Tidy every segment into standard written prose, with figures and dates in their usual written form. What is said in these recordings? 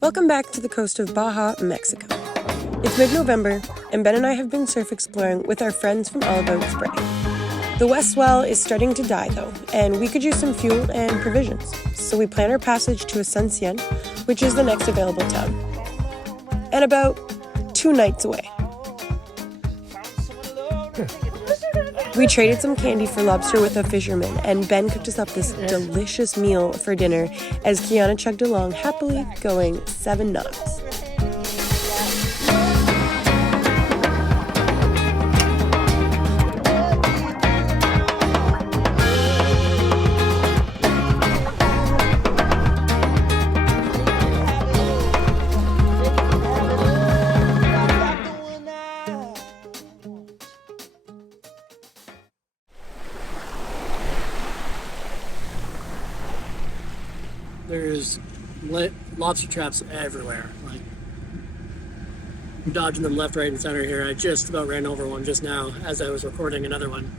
Welcome back to the coast of Baja, Mexico. It's mid-November, and Ben and I have been surf exploring with our friends from All About Spray. The west swell is starting to die, though, and we could use some fuel and provisions, so we plan our passage to Asunción, which is the next available town, and about 2 nights away. We traded some candy for lobster with a fisherman, and Ben cooked us up this delicious meal for dinner as Kiana chugged along happily, going 7 knots. There's lobster traps everywhere. Like, I'm dodging them left, right, and center here. I just about ran over one just now as I was recording another one.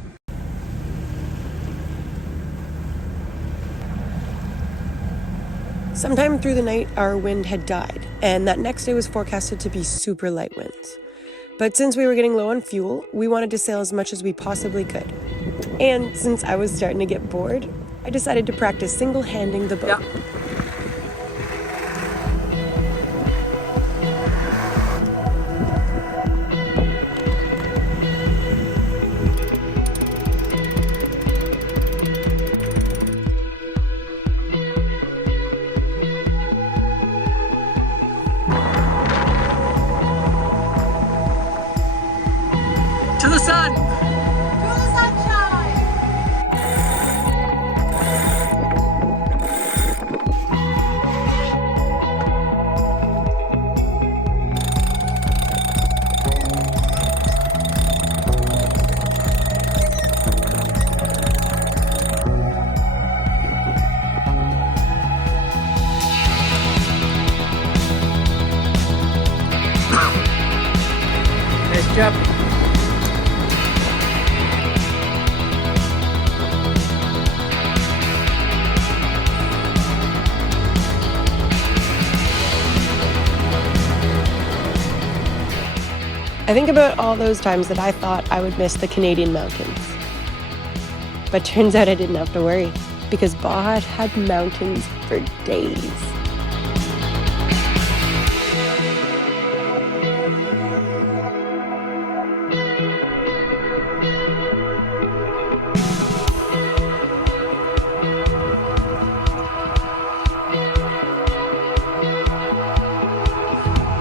Sometime through the night, our wind had died, and that next day was forecasted to be super light winds. But since we were getting low on fuel, we wanted to sail as much as we possibly could. And since I was starting to get bored, I decided to practice single-handing the boat. Yeah. To the sun! Nice job. I think about all those times that I thought I would miss the Canadian mountains. But turns out I didn't have to worry, because Baja had mountains for days.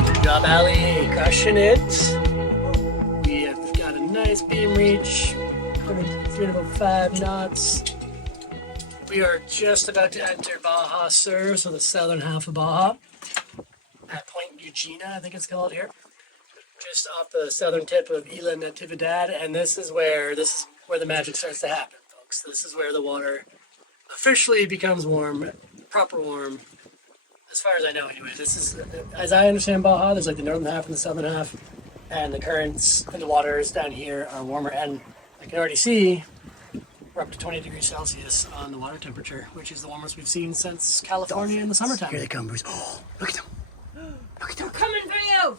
Good job, Ali. Crushing it. We have got a nice beam reach. Coming about 5 knots. We are just about to enter Baja Sur, so the southern half of Baja, at Point Eugenia, I think it's called here, just off the southern tip of Isla Natividad, and this is where the magic starts to happen, folks. This is where the water officially becomes warm, proper warm, as far as I know anyway. This is, as I understand Baja, there's like the northern half and the southern half, and the currents and the waters down here are warmer, and I can already see we're up to 20 degrees Celsius on the water temperature, which is the warmest we've seen since California in the summertime. Here they come, Bruce. Oh, look at them. Look at them. I'm coming for you!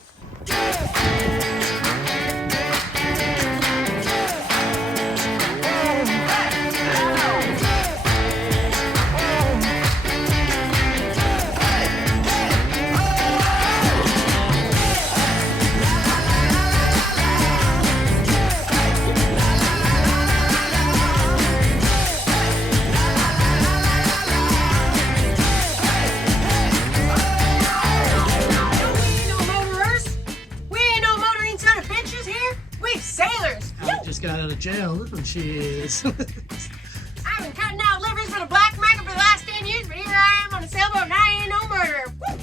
Just got out of jail. Look what she is. I've been cutting out livers for the black market for the last 10 years, but here I am on a sailboat and I ain't no murderer. Woo!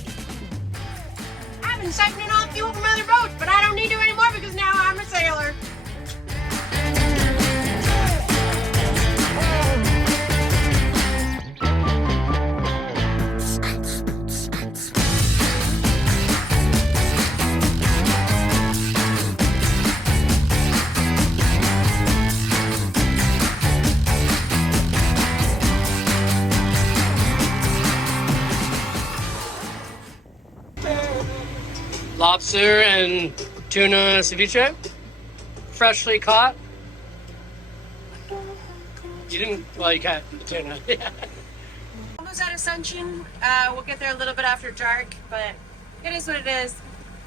I've been siphoning off fuel from other boats, but I don't need to anymore because now I'm a sailor. Lobster and tuna ceviche, freshly caught. You didn't, well, you caught the tuna. Almost at Asunción. We'll get there a little bit after dark, but it is what it is.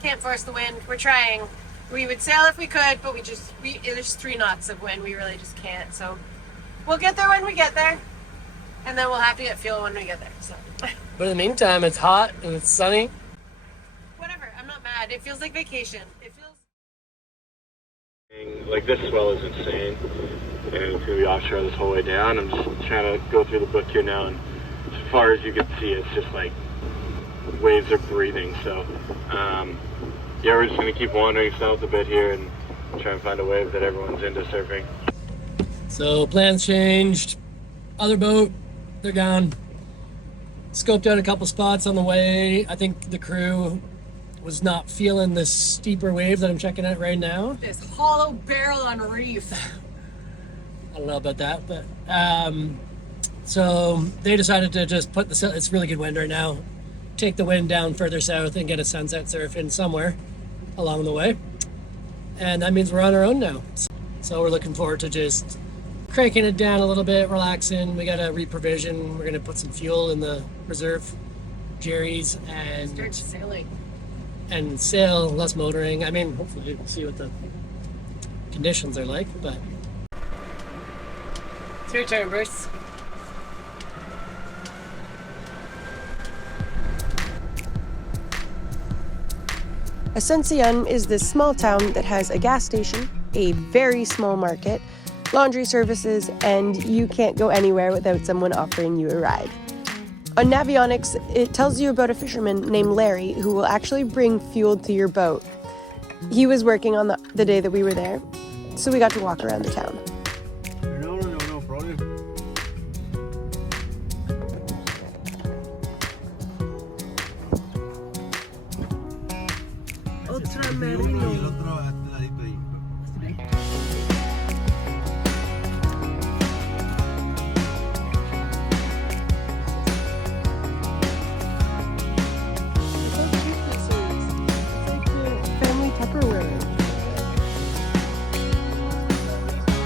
Can't force the wind. We're trying. We would sail if we could, but there's 3 knots of wind. We really just can't. So we'll get there when we get there, and then we'll have to get fuel when we get there. So. But in the meantime, it's hot and it's sunny. Whatever. I'm not mad. It feels like vacation. It feels. Like, this swell is insane, and it's gonna be offshore this whole way down. I'm just trying to go through the book here now, and as far as you can see, it's just like waves are breathing. So yeah, we're just gonna keep wandering south a bit here and try and find a wave that everyone's into surfing. So plans changed. Other boat, they're gone. Scoped out a couple spots on the way. I think the crew was not feeling this steeper wave that I'm checking out right now. This hollow barrel on a reef. I don't know about that, but so they decided to just put the, it's really good wind right now, take the wind down further south and get a sunset surf in somewhere along the way. And that means we're on our own now. So we're looking forward to just cranking it down a little bit, relaxing. We got to reprovision. We're going to put some fuel in the reserve jerrys and Start sailing. And sail, less motoring. I mean, hopefully we'll see what the conditions are like, but. It's your turn, Bruce. Asunción is this small town that has a gas station, a very small market, laundry services, and you can't go anywhere without someone offering you a ride. On Navionics, it tells you about a fisherman named Larry who will actually bring fuel to your boat. He was working on the day that we were there, so we got to walk around the town. No problem.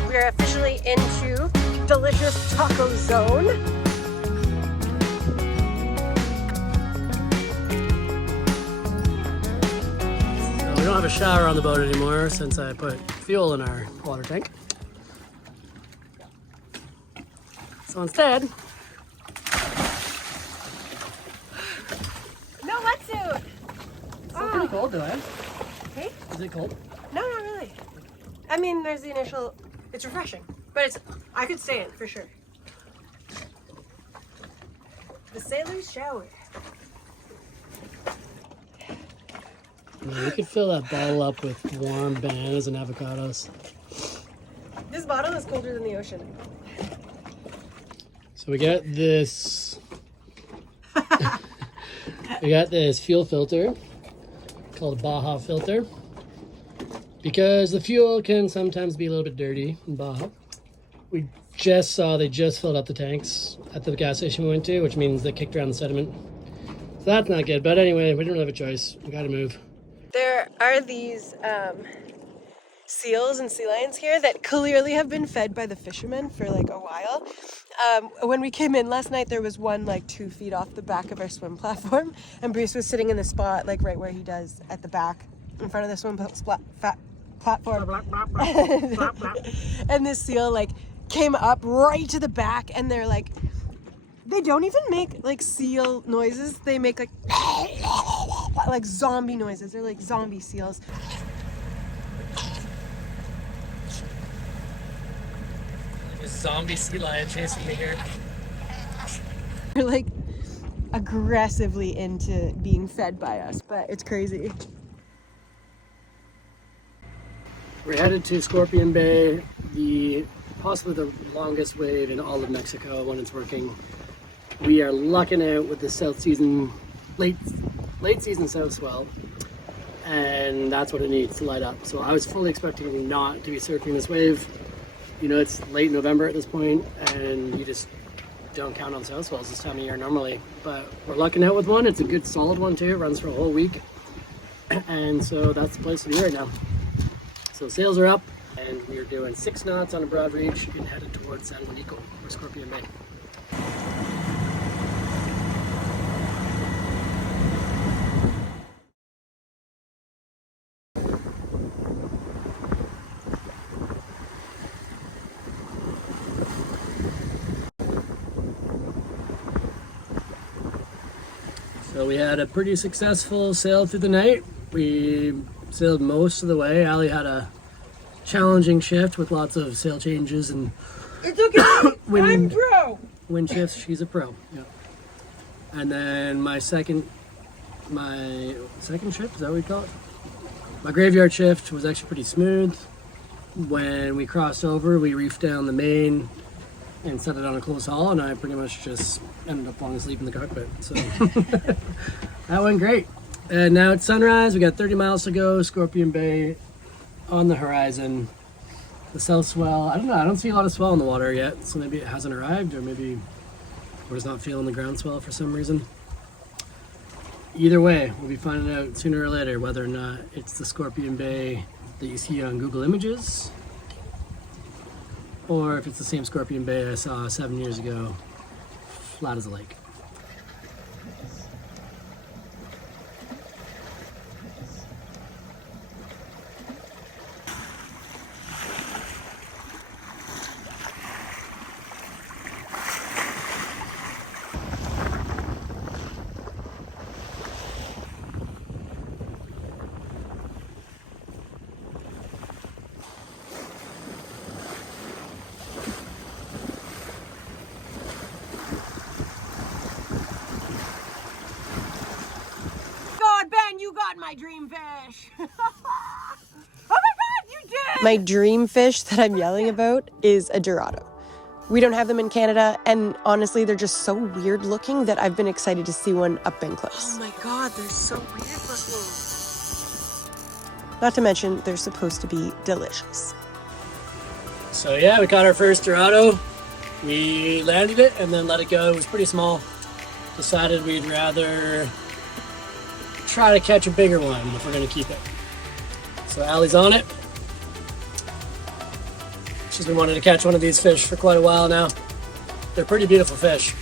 We're officially into delicious taco zone. So we don't have a shower on the boat anymore since I put fuel in our water tank. So instead, No wetsuit. it's not pretty cold though, eh? Hey? Is it cold? No, not really. I mean, there's the initial. It's refreshing, but I could stay in for sure. The sailor's shower. Yeah, you could fill that bottle up with warm bananas and avocados. This bottle is colder than the ocean. So we got this. We got this fuel filter called a Baja filter because the fuel can sometimes be a little bit dirty in Baja. We just saw they just filled up the tanks at the gas station we went to, which means they kicked around the sediment. So that's not good. But anyway, we didn't really have a choice. We got to move. There are these seals and sea lions here that clearly have been fed by the fishermen for like a while. When we came in last night, there was one like 2 feet off the back of our swim platform, and Bruce was sitting in the spot like right where he does at the back in front of the swim platform. And this seal like came up right to the back, and they're like, they don't even make like seal noises. They make like zombie noises. They're like zombie seals. A zombie sea lion chasing me here. They're like aggressively into being fed by us, but it's crazy. We're headed to Scorpion Bay, possibly the longest wave in all of Mexico when it's working. We are lucking out with the late season south swell, and that's what it needs to light up. So I was fully expecting not to be surfing this wave. You know, it's late November at this point, and you just don't count on south swells this time of year normally. But we're lucking out with one. It's a good solid one too. It runs for a whole week. And so that's the place to be right now. So sails are up, and we're doing 6 knots on a broad reach and headed towards San Juanico or Scorpion Bay. So we had a pretty successful sail through the night. We sailed most of the way. Allie had a challenging shift with lots of sail changes and It's okay. I'm pro. wind shifts. She's a pro. Yeah. And then my second shift, is that what we call it? My graveyard shift was actually pretty smooth. When we crossed over, we reefed down the main and set it on a close haul, and I pretty much just ended up falling asleep in the cockpit. So that went great. And now it's sunrise. We got 30 miles to go. Scorpion Bay on the horizon. The south swell, I don't know, I don't see a lot of swell in the water yet, so maybe it hasn't arrived, or maybe we're just not feeling the ground swell for some reason. Either way, we'll be finding out sooner or later whether or not it's the Scorpion Bay that you see on Google Images, or if it's the same Scorpion Bay I saw 7 years ago, flat as a lake. God, Ben, you got my dream fish. Oh my God, you did. My dream fish that I'm yelling about is a Dorado. We don't have them in Canada, and honestly, they're just so weird looking that I've been excited to see one up and close. Oh my God, they're so weird looking. Not to mention, they're supposed to be delicious. So yeah, we caught our first Dorado. We landed it and then let it go. It was pretty small. Decided we'd rather try to catch a bigger one if we're gonna keep it. So Allie's on it. She's been wanting to catch one of these fish for quite a while now. They're pretty beautiful fish.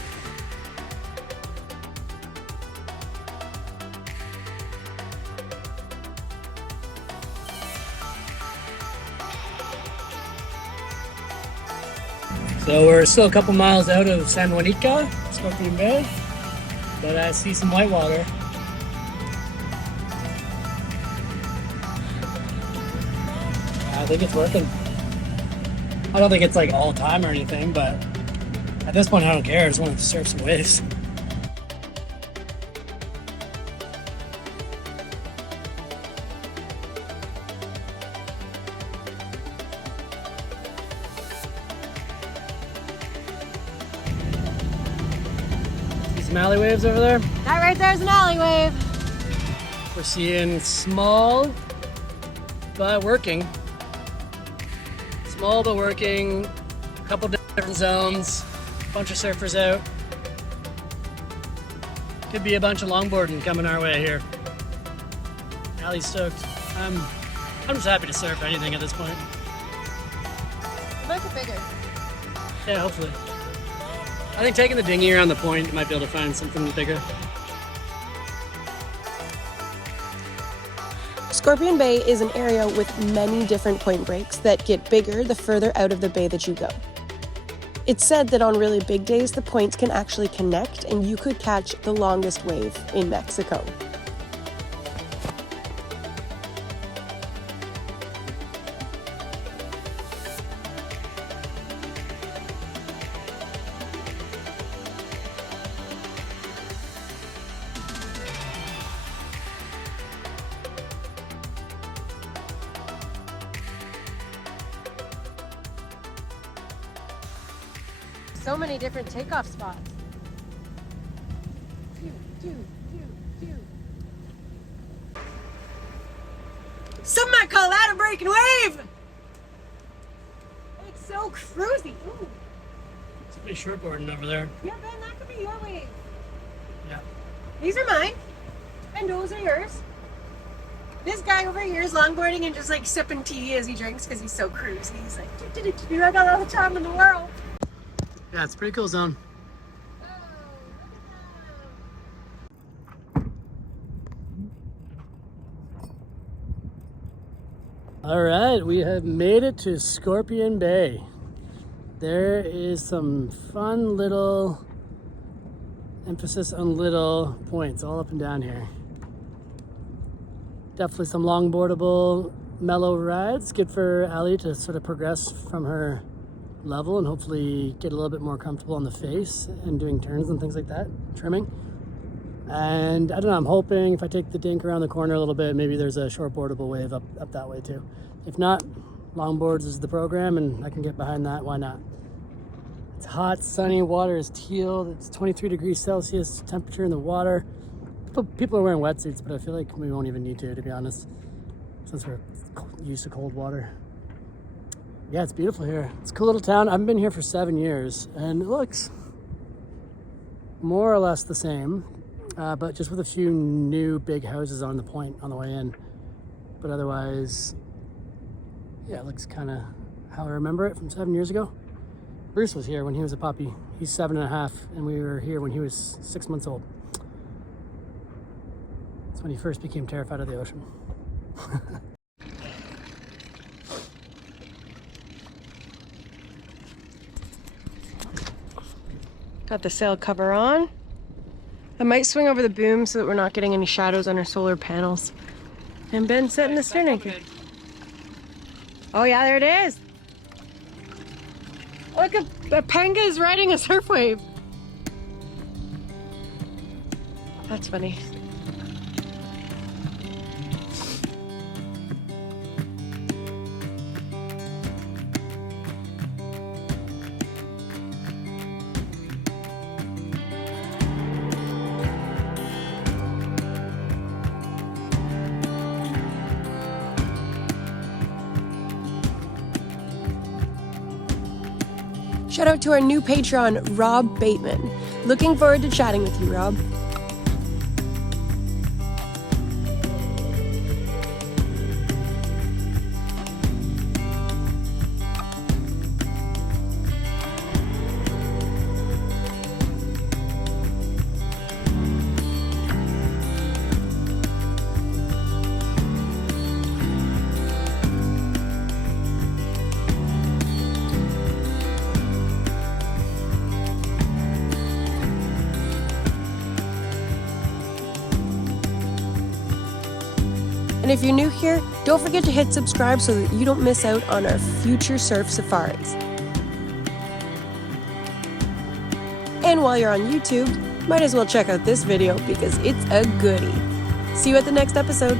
So we're still a couple miles out of San Juanico, Scorpion Bay, but I see some whitewater. I think it's working. I don't think it's like all time or anything, but at this point I don't care. I just want to surf some waves. See some alley waves over there? That right there's an alley wave. We're seeing small but working. Small but working, a couple different zones, bunch of surfers out. Could be a bunch of longboarding coming our way here. Allie's stoked. I'm just happy to surf anything at this point. I'd like it bigger. Yeah, hopefully. I think taking the dinghy around the point might be able to find something bigger. Scorpion Bay is an area with many different point breaks that get bigger the further out of the bay that you go. It's said that on really big days, the points can actually connect and you could catch the longest wave in Mexico. So many different takeoff spots. Some might call that a breaking wave. It's so cruisy. Ooh. Somebody's shortboarding over there. Yeah, Ben, that could be your wave. Yeah. These are mine, and those are yours. This guy over here is longboarding and just like sipping tea as he drinks because he's so cruisy. He's like, I got all the time in the world. Yeah, it's a pretty cool zone. All right, we have made it to Scorpion Bay. There is some fun little, emphasis on little points all up and down here. Definitely some longboardable, mellow rides. Good for Allie to sort of progress from her level and hopefully get a little bit more comfortable on the face and doing turns and things like that, trimming. And I don't know, I'm hoping if I take the dink around the corner a little bit, maybe there's a shortboardable wave up that way too. If not, longboards is the program and I can get behind that, why not? It's hot, sunny, water is teal, it's 23 degrees Celsius temperature in the water. People are wearing wetsuits, but I feel like we won't even need to be honest, since we're used to cold water. Yeah, it's beautiful here. It's a cool little town. I've been here for 7 years and it looks more or less the same. But just with a few new big houses on the point on the way in. But otherwise, yeah, it looks kind of how I remember it from 7 years ago. Bruce was here when he was a puppy. He's 7.5, and we were here when he was 6 months old. That's when he first became terrified of the ocean. Got the sail cover on. I might swing over the boom so that we're not getting any shadows on our solar panels. And Ben's setting the stern anchor. Oh yeah, there it is. Look, a panga is riding a surf wave. That's funny. Shout out to our new patron, Rob Bateman. Looking forward to chatting with you, Rob. And if you're new here, don't forget to hit subscribe so that you don't miss out on our future surf safaris. And while you're on YouTube, might as well check out this video because it's a goodie. See you at the next episode.